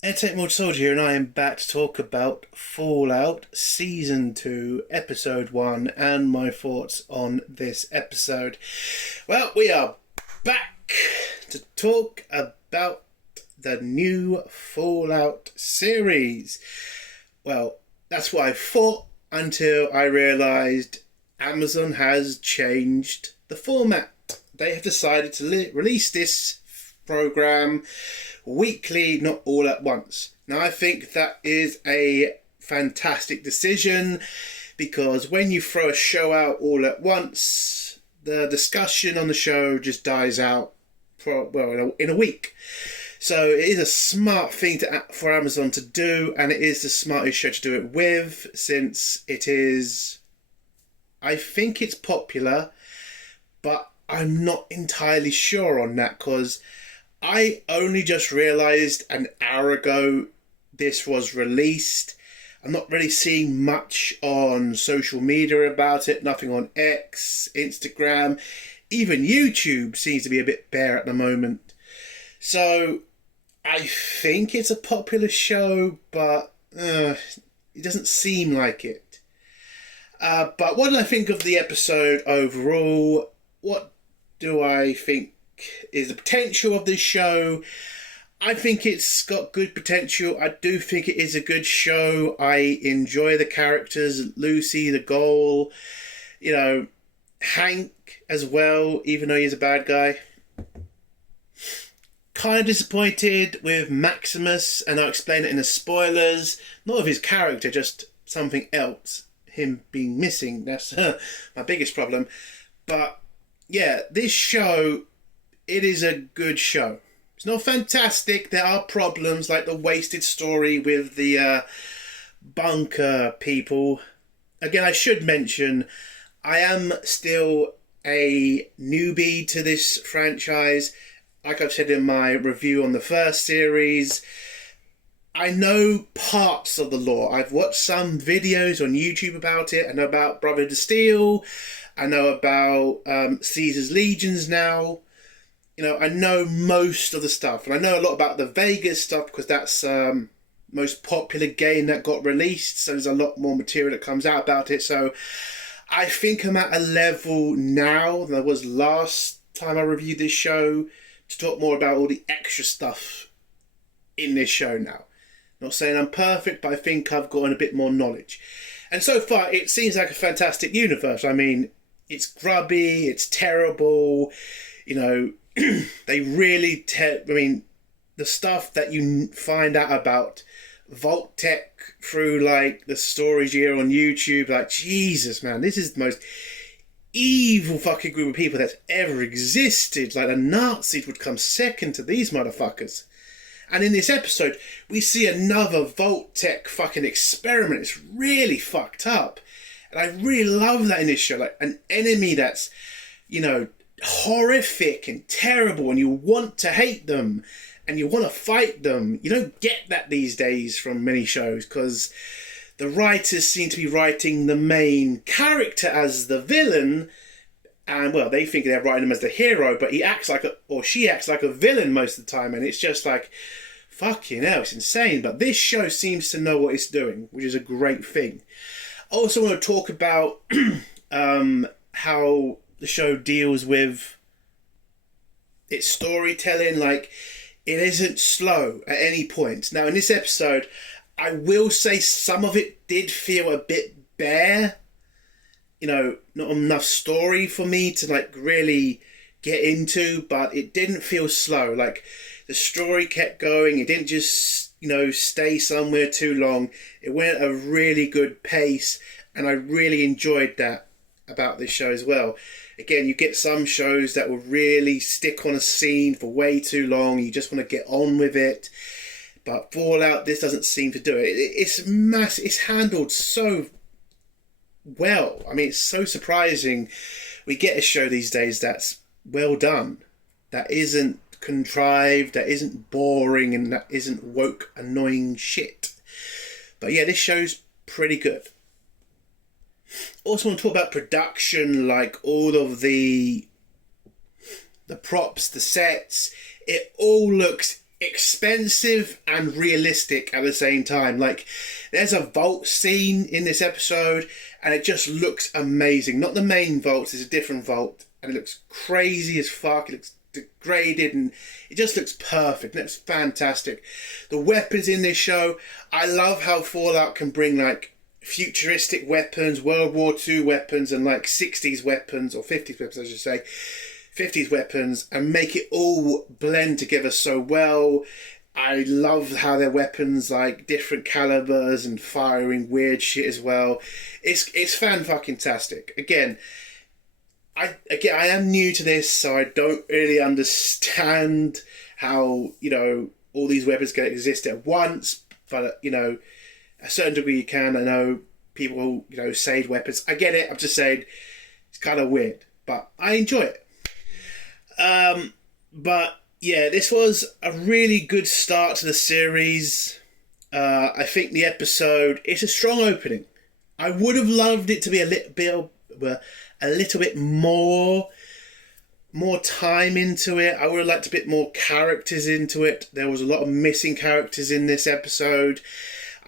Entertainment Mode Soldier here, and I am back to talk about Fallout Season 2, Episode 1, and my thoughts on this episode. Well, we are back to talk about the new Fallout series. Well, that's what I thought until I realised Amazon has changed the format. They have decided to release this program weekly, not all at once. Now, I think that is a fantastic decision because when you throw a show out all at once, the discussion on the show just dies out in a week. So it is a smart thing for Amazon to do, and it is the smartest show to do it with, since it is, I think it's popular, but I'm not entirely sure on that because I only just realised an hour ago this was released. I'm not really seeing much on social media about it, nothing on X, Instagram, even YouTube seems to be a bit bare at the moment. So I think it's a popular show, but it doesn't seem like it. But what did I think of the episode overall? What do I think is the potential of this show? I think it's got good potential. I do think it is a good show. I enjoy the characters, Lucy, the Goal, Hank as well, even though he's a bad guy. Kind of disappointed with Maximus, and I'll explain it in the spoilers. Not of his character, just something else. Him being missing, that's my biggest problem. But yeah, this show, it is a good show. It's not fantastic. There are problems like the wasted story with the bunker people. Again, I should mention, I am still a newbie to this franchise. Like I've said in my review on the first series, I know parts of the lore. I've watched some videos on YouTube about it. I know about Brotherhood of Steel. I know about Caesar's Legions now. I know most of the stuff. And I know a lot about the Vegas stuff because that's most popular game that got released. So there's a lot more material that comes out about it. So I think I'm at a level now than I was last time I reviewed this show to talk more about all the extra stuff in this show now. Not saying I'm perfect, but I think I've gotten a bit more knowledge. And so far, it seems like a fantastic universe. I mean, it's grubby, it's terrible, they really, the stuff that you find out about Vault-Tec through, the stories you hear on YouTube, Jesus, man, this is the most evil fucking group of people that's ever existed. The Nazis would come second to these motherfuckers. And in this episode, we see another Vault-Tec fucking experiment. It's really fucked up. And I really love that in this show. An enemy that's, horrific and terrible, and you want to hate them and you want to fight them. You don't get that these days from many shows because the writers seem to be writing the main character as the villain, and they think they're writing him as the hero, but he acts like she acts like a villain most of the time, and it's just fucking hell, it's insane. But this show seems to know what it's doing, which is a great thing. I also want to talk about how the show deals with its storytelling. It isn't slow at any point. Now, in this episode, I will say some of it did feel a bit bare. Not enough story for me to really get into, but it didn't feel slow. The story kept going. It didn't just, stay somewhere too long. It went at a really good pace, and I really enjoyed that about this show as well. Again, you get some shows that will really stick on a scene for way too long. You just want to get on with it. But Fallout, this doesn't seem to do it. It's massive. It's handled so well. I mean, it's so surprising. We get a show these days that's well done, that isn't contrived, that isn't boring, and that isn't woke, annoying shit. But yeah, this show's pretty good. Also want to talk about production, all of the props, the sets. It all looks expensive and realistic at the same time. Like, there's a vault scene in this episode and it just looks amazing. Not the main vault, there's a different vault and it looks crazy as fuck. It looks degraded and it just looks perfect. And it's fantastic. The weapons in this show, I love how Fallout can bring like futuristic weapons, World War II weapons, and like 60s weapons, or 50s weapons I should say, 50s weapons, and make it all blend together so well. I love how their weapons like different calibers and firing weird shit as well. It's fan-fucking-tastic. Again, I am new to this, so I don't really understand how, you know, all these weapons can exist at once, but, you know, a certain degree you can. I know people, you know, save weapons. I get it. I'm just saying it's kind of weird, but I enjoy it. But yeah, this was a really good start to the series. I think the episode, it's a strong opening. I would have loved it to be a little bit more time into it. I would have liked a bit more characters into it. There was a lot of missing characters in this episode.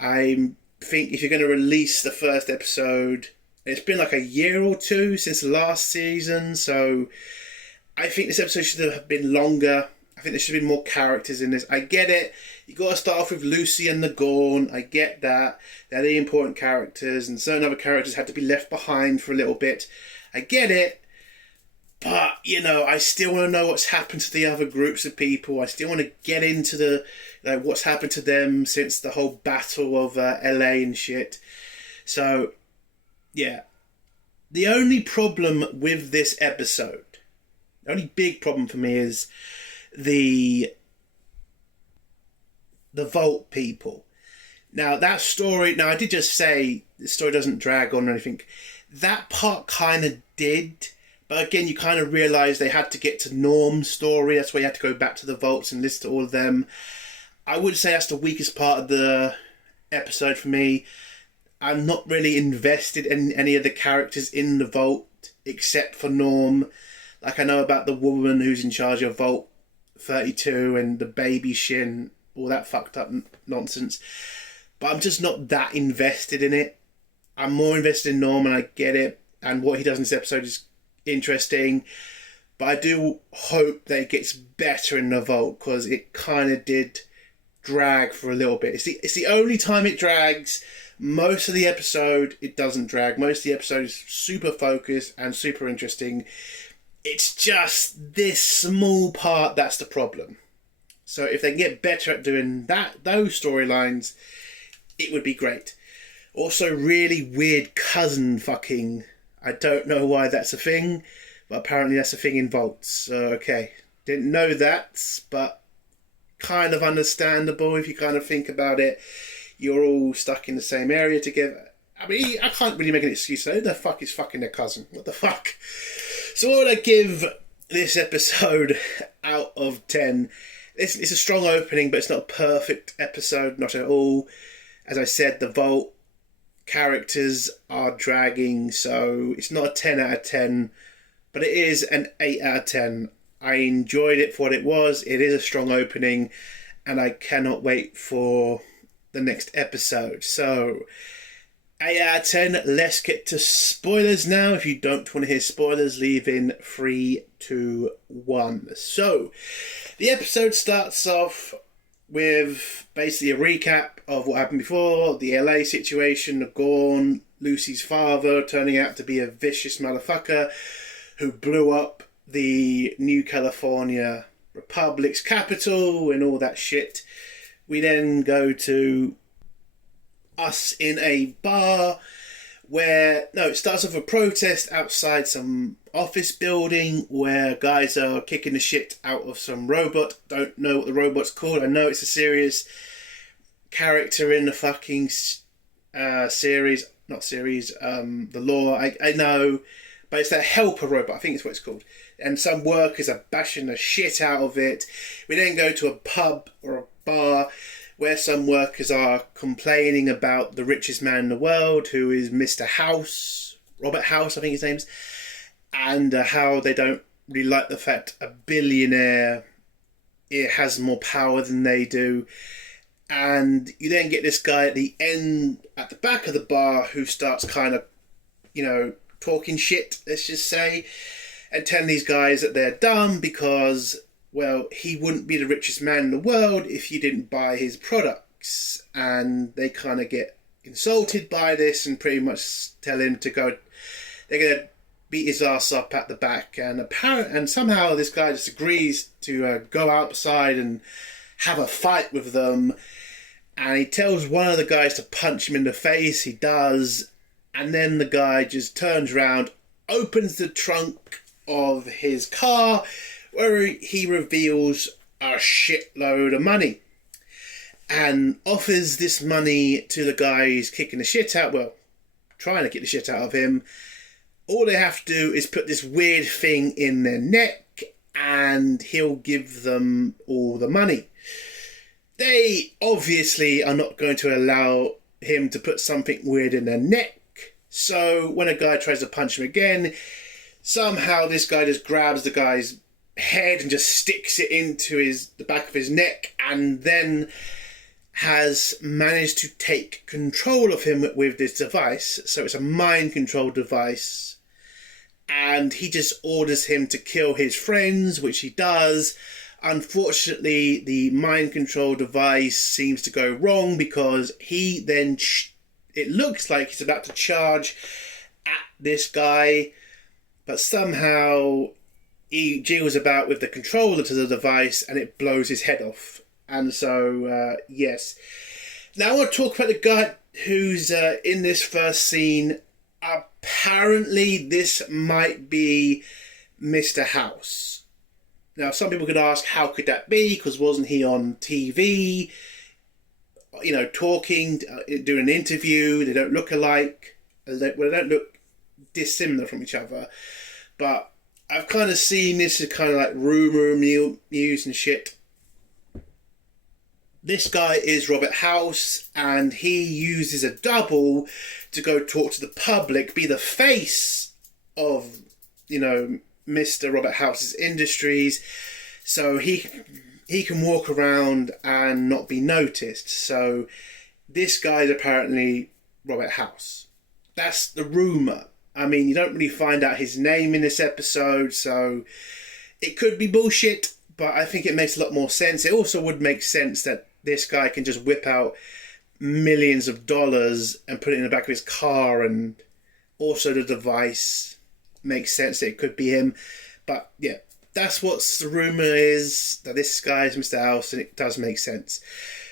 I think if you're going to release the first episode, it's been like a year or two since the last season, so I think this episode should have been longer. I think there should have been more characters in this. I get it. You got to start off with Lucy and the Gorn. I get that. They're the important characters, and certain other characters had to be left behind for a little bit. I get it. But, you know, I still want to know what's happened to the other groups of people. I still want to get into the what's happened to them since the whole battle of LA and shit. So, yeah. The only problem with this episode, the only big problem for me is the Vault people. Now, that story... Now, I did just say the story doesn't drag on or anything. That part kind of did... But again, you kind of realise they had to get to Norm's story. That's why you had to go back to the vaults and listen to all of them. I would say that's the weakest part of the episode for me. I'm not really invested in any of the characters in the vault except for Norm. Like, I know about the woman who's in charge of Vault 32 and the baby Shin, all that fucked up nonsense. But I'm just not that invested in it. I'm more invested in Norm, and I get it. And what he does in this episode is interesting, but I do hope that it gets better in the Vault, because it kind of did drag for a little bit. It's the only time it drags. Most of the episode it doesn't drag. Most of the episode is super focused and super interesting. It's just this small part that's the problem. So if they can get better at doing those storylines, it would be great. Also, really weird cousin fucking. I don't know why that's a thing, but apparently that's a thing in Vaults. So, okay. Didn't know that, but kind of understandable if you kind of think about it. You're all stuck in the same area together. I mean, I can't really make an excuse. Who the fuck is fucking their cousin? What the fuck? So what would I give this episode out of 10? It's a strong opening, but it's not a perfect episode. Not at all. As I said, the Vault characters are dragging, so it's not a 10 out of 10, but it is an 8 out of 10. I enjoyed it for what it was. It is a strong opening, and I cannot wait for the next episode. So, 8 out of 10. Let's get to spoilers now. If you don't want to hear spoilers, leave in 3, 2, 1. So, the episode starts off with basically a recap of what happened before, the LA situation, the Gorn, Lucy's father turning out to be a vicious motherfucker who blew up the New California Republic's capital and all that shit. We then go to us in a bar where, no, it starts off a protest outside some office building where guys are kicking the shit out of some robot. Don't know what the robot's called. I know it's a serious character in the fucking series. Not series, the lore. I know, but it's that helper robot. I think it's what it's called. And some workers are bashing the shit out of it. We then go to a pub or a bar where some workers are complaining about the richest man in the world, who is Mr. House, Robert House, I think his name is, and how they don't really like the fact a billionaire it has more power than they do. And you then get this guy at the end, at the back of the bar, who starts kind of, talking shit, let's just say, and telling these guys that they're dumb because, well, he wouldn't be the richest man in the world if you didn't buy his products. And they kind of get insulted by this and pretty much tell him to go. They're going to beat his ass up at the back. And somehow this guy just agrees to go outside and have a fight with them. And he tells one of the guys to punch him in the face. He does. And then the guy just turns around, opens the trunk of his car, where he reveals a shitload of money. And offers this money to the guy who's kicking the shit out, well, trying to kick the shit out of him. All they have to do is put this weird thing in their neck, and he'll give them all the money. They obviously are not going to allow him to put something weird in their neck. So when a guy tries to punch him again, somehow this guy just grabs the guy's head and just sticks it into the back of his neck, and then has managed to take control of him with this device. So it's a mind control device. And he just orders him to kill his friends, which he does. Unfortunately, the mind control device seems to go wrong because he then, it looks like he's about to charge at this guy, but somehow he jiggles about with the controller to the device and it blows his head off. And so, yes. Now I want to talk about the guy who's in this first scene. Apparently, this might be Mr. House. Now, some people could ask, how could that be? Because wasn't he on TV, talking, doing an interview? They don't look alike. They don't look dissimilar from each other. But I've kind of seen this as kind of like rumour news and shit. This guy is Robert House, and he uses a double to go talk to the public, be the face of, Mr. Robert House's Industries, so he can walk around and not be noticed. So this guy is apparently Robert House. That's the rumour. I mean, you don't really find out his name in this episode, so it could be bullshit, but I think it makes a lot more sense. It also would make sense that this guy can just whip out millions of dollars and put it in the back of his car, and also the device makes sense that it could be him. But yeah, that's what the rumour is, that this guy is Mr. House, and it does make sense.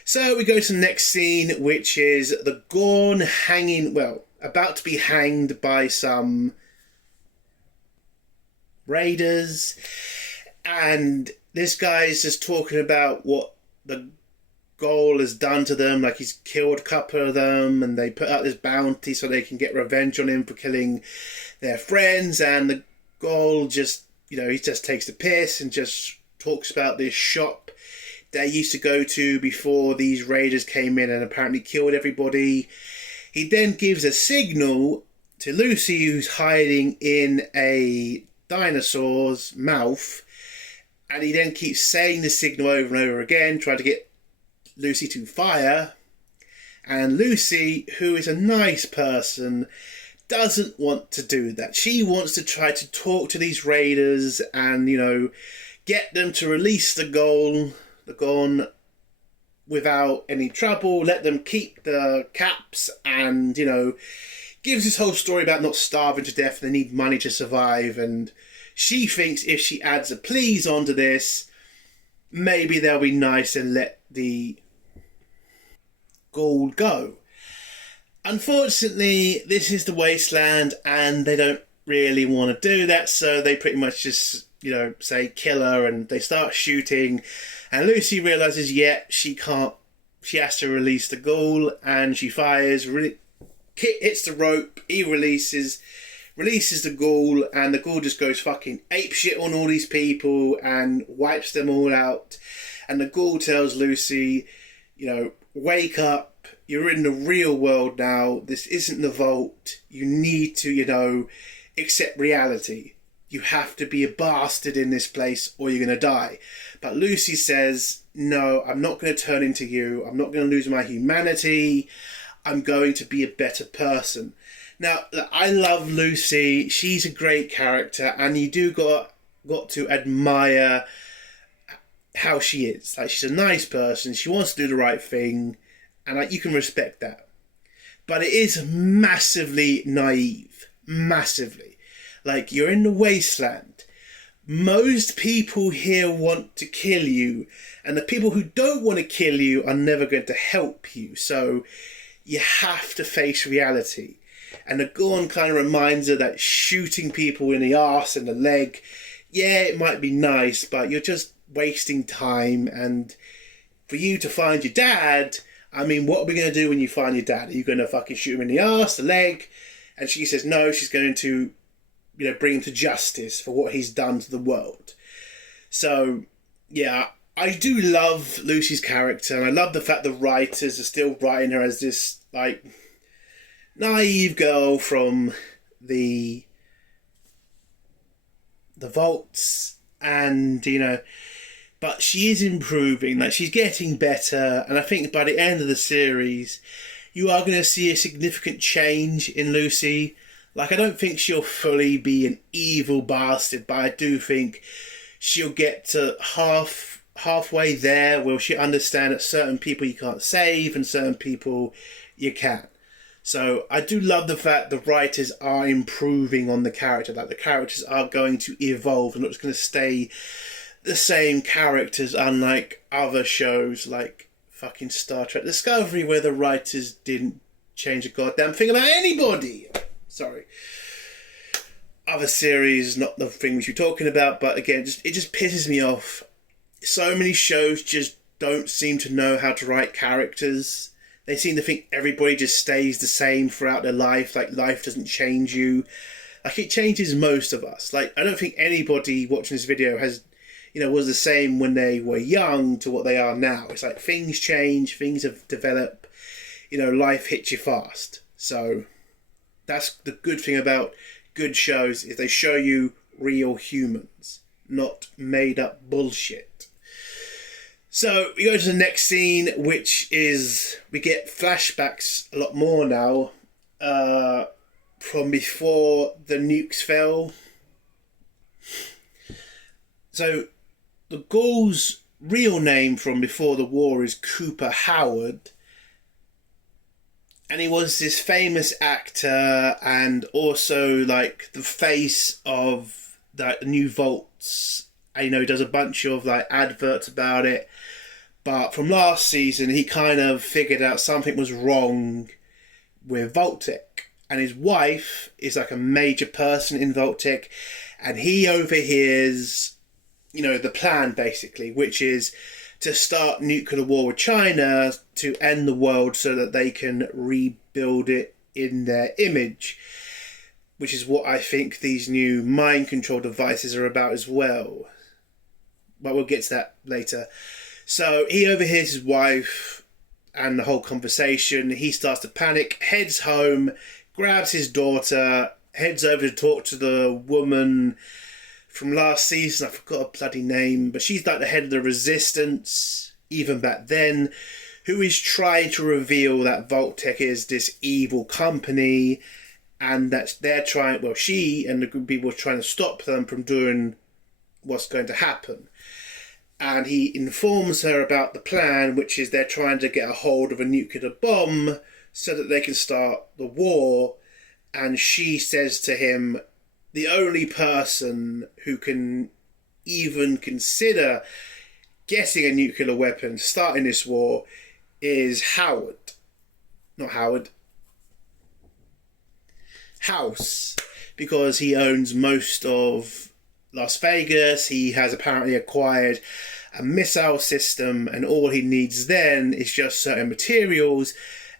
So we go to the next scene, which is the Gorn about to be hanged by some raiders. And this guy is just talking about what the Ghoul has done to them, like he's killed a couple of them, and they put out this bounty so they can get revenge on him for killing their friends. And the Ghoul just, he just takes the piss and just talks about this shop they used to go to before these raiders came in and apparently killed everybody. He then gives a signal to Lucy, who's hiding in a dinosaur's mouth, and he then keeps saying the signal over and over again, trying to get Lucy to fire. And Lucy, who is a nice person, doesn't want to do that. She wants to try to talk to these raiders and, get them to release the Gorn without any trouble, let them keep the caps, and, gives this whole story about not starving to death, they need money to survive. And she thinks if she adds a please onto this, maybe they'll be nice and let the Ghoul go. Unfortunately, this is the wasteland and they don't really want to do that, so they pretty much just, say kill her, and they start shooting. And Lucy realises, she can't, she has to release the Ghoul, and she fires, hits the rope, he releases the Ghoul, and the Ghoul just goes fucking apeshit on all these people and wipes them all out. And the Ghoul tells Lucy, wake up, you're in the real world now, this isn't the vault, you need to, accept reality. you have to be a bastard in this place or you're going to die. But Lucy says, no, I'm not going to turn into you. I'm not going to lose my humanity. I'm going to be a better person. Now, I love Lucy. She's a great character, and you do got to admire how she is. Like, she's a nice person. She wants to do the right thing, and like, you can respect that. But it is massively naive. Massively. Like, you're in the wasteland. Most people here want to kill you, and the people who don't want to kill you are never going to help you. So you have to face reality. And the Gorn kind of reminds her that shooting people in the arse and the leg, yeah, it might be nice, but you're just wasting time. And for you to find your dad, I mean, what are we going to do when you find your dad? Are you going to fucking shoot him in the arse, the leg? And she says no, she's going to, bring him to justice for what he's done to the world. So, yeah, I do love Lucy's character, and I love the fact the writers are still writing her as this, like, naive girl from the vaults, and but she is improving. Like, she's getting better, and I think by the end of the series you are going to see a significant change in Lucy. Like, I don't think she'll fully be an evil bastard, but I do think she'll get to halfway there where she'll understand that certain people you can't save and certain people you can. So I do love the fact the writers are improving on the character, that the characters are going to evolve and not just going to stay the same characters, unlike other shows like fucking Star Trek Discovery, where the writers didn't change a goddamn thing about anybody. Sorry. Other series, not the things you're talking about, but again, it just pisses me off. So many shows just don't seem to know how to write characters. They seem to think everybody just stays the same throughout their life. Like, life doesn't change you. Like, it changes most of us. Like, I don't think anybody watching this video was the same when they were young to what they are now. It's like things change, things have developed, life hits you fast. So that's the good thing about good shows, is they show you real humans, not made up bullshit. So we go to the next scene, which is we get flashbacks a lot more now from before the nukes fell. So the Gaul's real name from before the war is Cooper Howard. And he was this famous actor and also like the face of the new Vaults. He does a bunch of like adverts about it. But from last season, he kind of figured out something was wrong with Vault-Tec. And his wife is like a major person in Vault-Tec. And he overhears, the plan basically, which is to start nuclear war with China to end the world so that they can rebuild it in their image, which is what I think these new mind control devices are about as well. But we'll get to that later. So he overhears his wife and the whole conversation. He starts to panic, heads home, grabs his daughter, heads over to talk to the woman from last season. I forgot her bloody name, but she's like the head of the Resistance, even back then, who is trying to reveal that Vault-Tec is this evil company, and that she and the group of people are trying to stop them from doing what's going to happen. And he informs her about the plan, which is they're trying to get a hold of a nuclear bomb so that they can start the war. And she says to him, the only person who can even consider getting a nuclear weapon, starting this war, is Howard. Not Howard. House. Because he owns most of Las Vegas. He has apparently acquired a missile system, and all he needs then is just certain materials,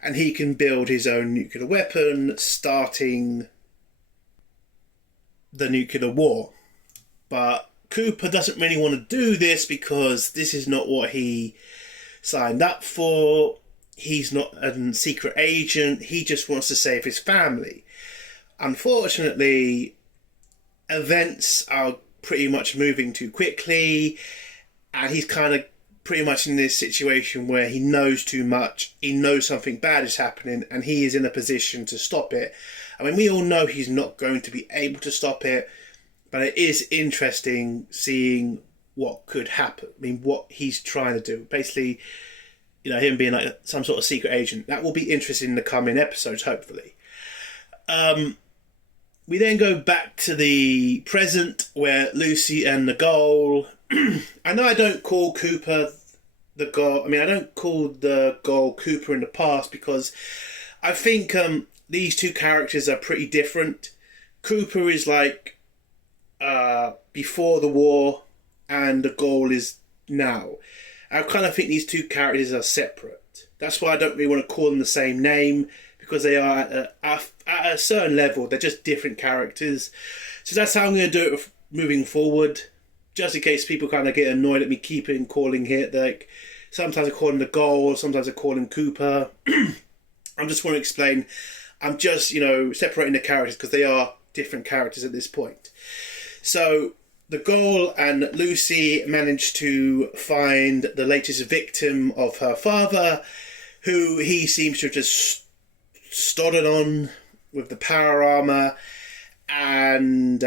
and he can build his own nuclear weapon, starting the nuclear war. But Cooper doesn't really want to do this because this is not what he signed up for. He's not a secret agent. He just wants to save his family. Unfortunately, events are pretty much moving too quickly, and he's kind of pretty much in this situation where he knows too much, he knows something bad is happening, and he is in a position to stop it. I mean, we all know he's not going to be able to stop it, but it is interesting seeing what could happen. I mean, what he's trying to do. Basically, you know, him being like some sort of secret agent. That will be interesting in the coming episodes, hopefully. We then go back to the present where Lucy and the Ghoul... I know I don't call Cooper the Ghoul... I mean, I don't call the Ghoul Cooper in the past because I think these two characters are pretty different. Cooper is like before the war and the Ghoul is now. I kind of think these two characters are separate. That's why I don't really want to call them the same name, because they are at a certain level, they're just different characters. So that's how I'm going to do it moving forward, just in case people kind of get annoyed at me keeping calling it. Like, sometimes I call him the Ghoul, sometimes I call him Cooper. I just want to explain, I'm just, you know, separating the characters because they are different characters at this point. So the Ghoul and Lucy manage to find the latest victim of her father, who he seems to have just stodded on with the power armor, and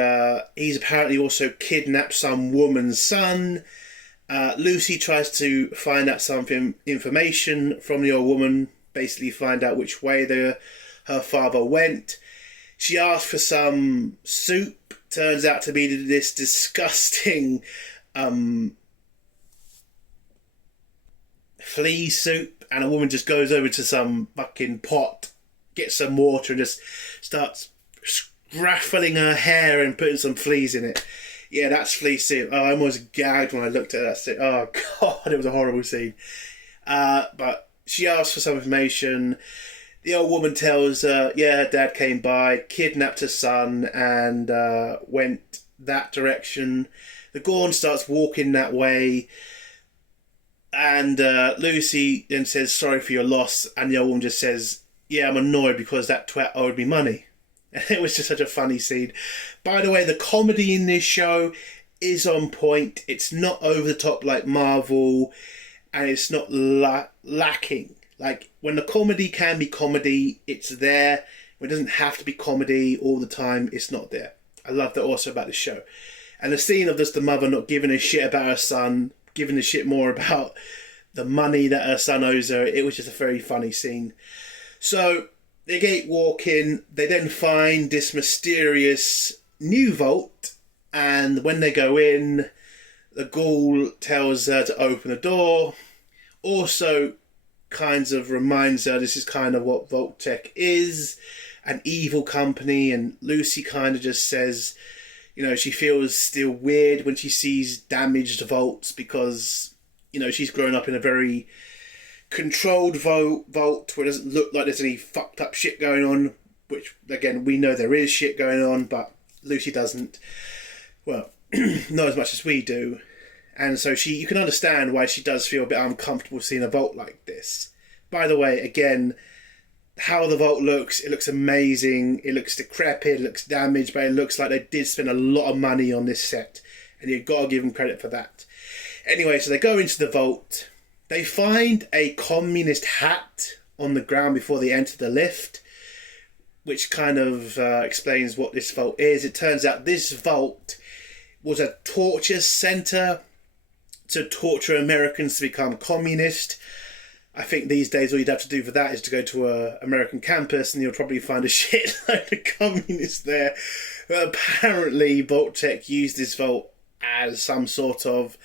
he's apparently also kidnapped some woman's son. Lucy tries to find out some information from the old woman, basically find out which way her father went. She asks for some soup, turns out to be this disgusting flea soup, and a woman just goes over to some fucking pot, gets some water and just starts scraffling her hair and putting some fleas in it. Yeah, that's flea soup. Oh, I almost gagged when I looked at that soup. Oh god, it was a horrible scene. But she asks for some information. The old woman tells her, yeah, her dad came by, kidnapped her son, and went that direction. The Gorn starts walking that way, and Lucy then says, sorry for your loss, and the old woman just says, yeah, I'm annoyed because that twat owed me money. And it was just such a funny scene. By the way, the comedy in this show is on point. It's not over the top like Marvel, and it's not lacking. Like, when the comedy can be comedy, it's there. When it doesn't have to be comedy all the time, it's not there. I love that also about the show. And the scene of just the mother not giving a shit about her son, giving a shit more about the money that her son owes her, it was just a very funny scene. So they get walking, they then find this mysterious new vault, and when they go in, the Ghoul tells her to open the door. Also kinds of reminds her this is kind of what Vault-Tec is, an evil company, and Lucy kind of just says, you know, she feels still weird when she sees damaged vaults because, you know, she's grown up in a very controlled vault where it doesn't look like there's any fucked up shit going on, which, again, we know there is shit going on, but Lucy doesn't, well, not as much as we do. And so you can understand why she does feel a bit uncomfortable seeing a vault like this. By the way, again, how the vault looks, it looks amazing, it looks decrepit, it looks damaged, but it looks like they did spend a lot of money on this set, and you've got to give them credit for that. Anyway, so they go into the vault. They find a communist hat on the ground before they enter the lift, which kind of explains what this vault is. It turns out this vault was a torture centre to torture Americans to become communist. I think these days all you'd have to do for that is to go to an American campus and you'll probably find a shitload of communists there. But apparently Vault-Tec used this vault as some sort of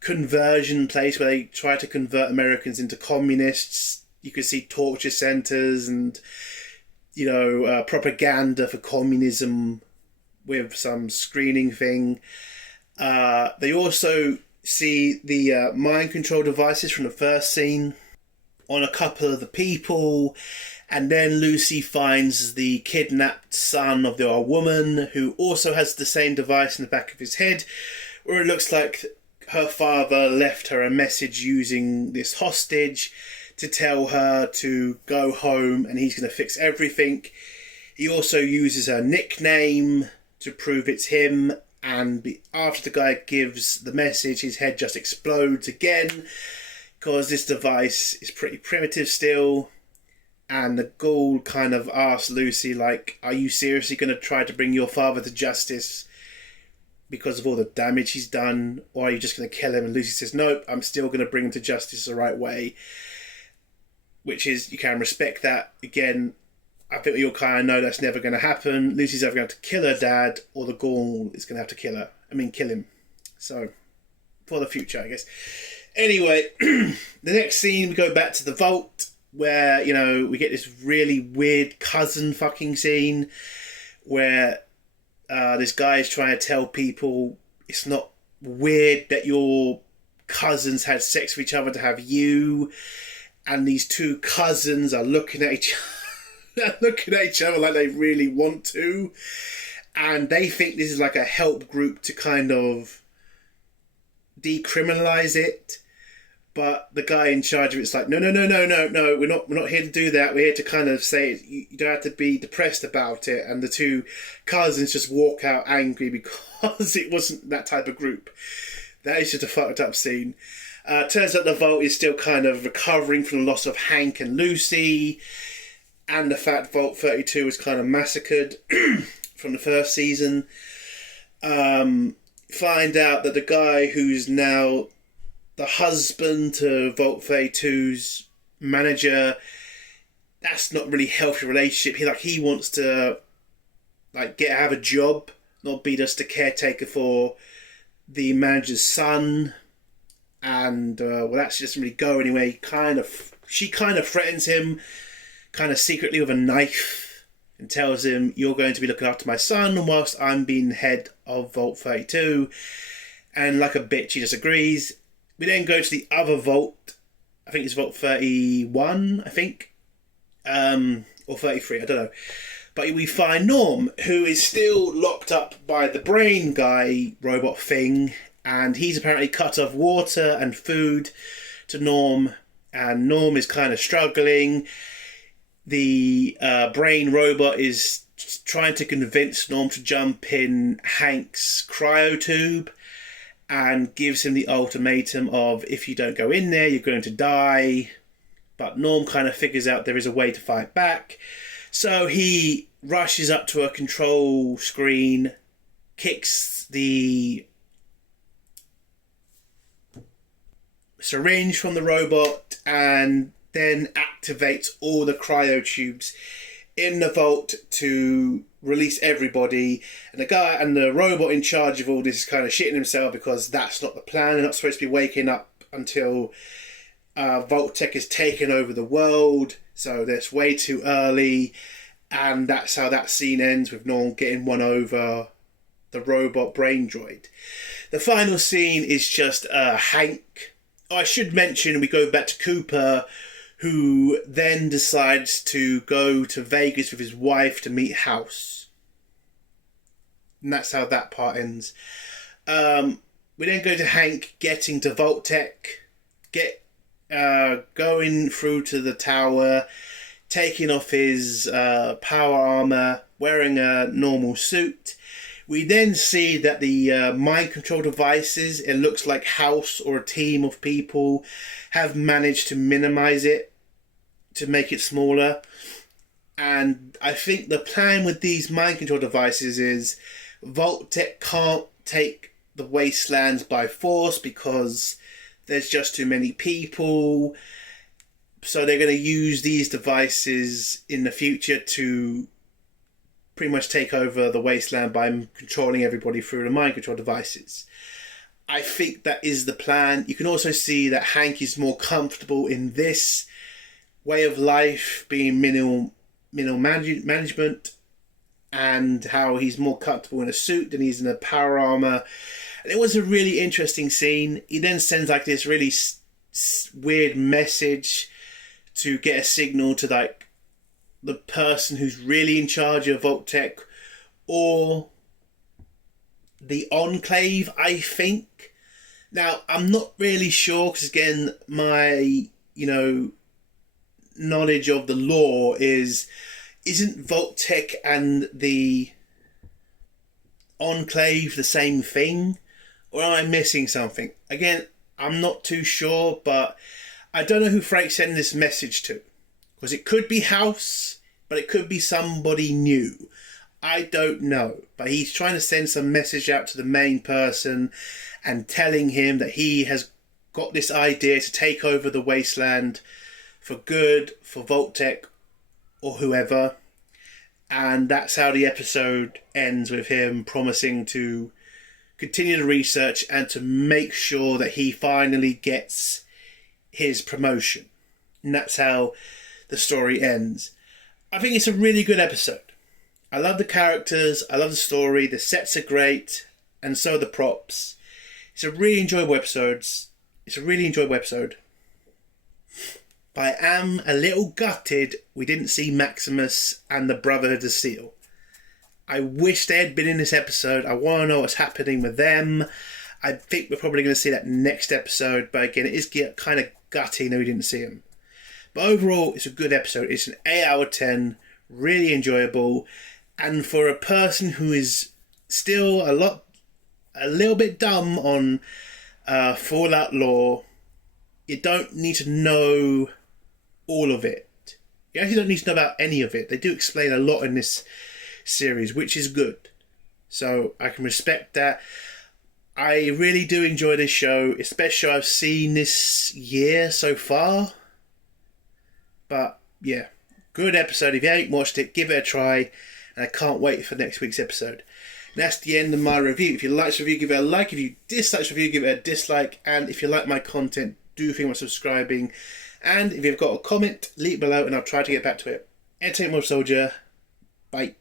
conversion place where they try to convert Americans into communists. You could see torture centres and, you know, propaganda for communism with some screening thing. They also see the mind control devices from the first scene on a couple of the people, and then Lucy finds the kidnapped son of the old woman, who also has the same device in the back of his head, where it looks like her father left her a message using this hostage to tell her to go home and he's going to fix everything. He also uses her nickname to prove it's him. And after the guy gives the message, his head just explodes again, because this device is pretty primitive still. And the ghoul kind of asks Lucy, like, are you seriously going to try to bring your father to justice because of all the damage he's done? Or are you just going to kill him? And Lucy says, nope, I'm still going to bring him to justice the right way. Which is, you can respect that. Again, I think you'll kind of know that's never going to happen. Lucy's either going to have to kill her dad, or the ghoul is going to have to kill him. So, for the future, I guess. Anyway, the next scene, we go back to the vault, where, you know, we get this really weird cousin fucking scene where this guy is trying to tell people it's not weird that your cousins had sex with each other to have you, and these two cousins are looking at each other like they really want to, and they think this is like a help group to kind of decriminalize it. But the guy in charge of it's like, no, we're not here to do that. We're here to kind of say you don't have to be depressed about it. And the two cousins just walk out angry because it wasn't that type of group. That is just a fucked up scene. Turns out the vault is still kind of recovering from the loss of Hank and Lucy, and the fact Vault 32 was kind of massacred from the first season. Find out that the guy who's now the husband to Vault 32's manager, that's not really a healthy relationship. He wants to have a job, not be just a caretaker for the manager's son. And that doesn't really go anywhere. She kind of threatens him, kind of secretly with a knife, and tells him, you're going to be looking after my son whilst I'm being head of Vault 32. And like a bitch, he just agrees. We then go to the other vault. I think it's Vault 31, or 33, I don't know. But we find Norm, who is still locked up by the brain guy robot thing, and he's apparently cut off water and food to Norm, and Norm is kind of struggling. The brain robot is trying to convince Norm to jump in Hank's cryotube, and gives him the ultimatum of, if you don't go in there, you're going to die. But Norm kind of figures out there is a way to fight back. So he rushes up to a control screen, kicks the syringe from the robot, and then activates all the cryotubes in the vault to release everybody. And the robot in charge of all this is kind of shitting himself, because that's not the plan. They're not supposed to be waking up until Vault-Tec has taken over the world, so that's way too early. And that's how that scene ends, with Norm getting one over the robot brain droid. The final scene is just Hank. I should mention, we go back to Cooper, who then decides to go to Vegas with his wife to meet House. And that's how that part ends. We then go to Hank getting to Vault-Tec, going through to the tower, taking off his power armor, wearing a normal suit. We then see that the mind control devices, it looks like House or a team of people have managed to minimize it, to make it smaller. And I think the plan with these mind control devices is Vault-Tec can't take the wastelands by force because there's just too many people. So they're going to use these devices in the future to pretty much take over the wasteland by controlling everybody through the mind control devices. I think that is the plan. You can also see that Hank is more comfortable in this way of life, being minimal management, and how he's more comfortable in a suit than he's in a power armor. And it was a really interesting scene. He then sends like this really weird message to get a signal to like the person who's really in charge of Vault-Tec, or the Enclave, I think. Now, I'm not really sure, because again, my, knowledge of the lore isn't Vault-Tec and the Enclave the same thing? Or am I missing something? Again, I'm not too sure, but I don't know who Frank's sending this message to. Because it could be House, but it could be somebody new. I don't know. But he's trying to send some message out to the main person and telling him that he has got this idea to take over the wasteland for good, for Vault-Tec or whoever. And that's how the episode ends, with him promising to continue the research and to make sure that he finally gets his promotion. And that's how the story ends. I think it's a really good episode. I love the characters, I love the story, the sets are great, and so are the props. It's a really enjoyable episode. But I am a little gutted we didn't see Maximus and the Brotherhood of Steel. I wish they had been in this episode. I want to know what's happening with them. I think we're probably going to see that next episode, but again, it is kind of gutting that we didn't see them. But overall, it's a good episode. It's an 8 out of 10, really enjoyable, and for a person who is still a little bit dumb on Fallout lore, you don't need to know all of it. You actually don't need to know about any of it. They do explain a lot in this series, which is good. So I can respect that. I really do enjoy this show. It's the best show I've seen this year so far. But yeah, good episode. If you haven't watched it, give it a try. And I can't wait for next week's episode. And that's the end of my review. If you like this review, give it a like. If you dislike this review, give it a dislike. And if you like my content, do think about subscribing. And if you've got a comment, leave it below and I'll try to get back to it. Entertainment Soldier. Bye.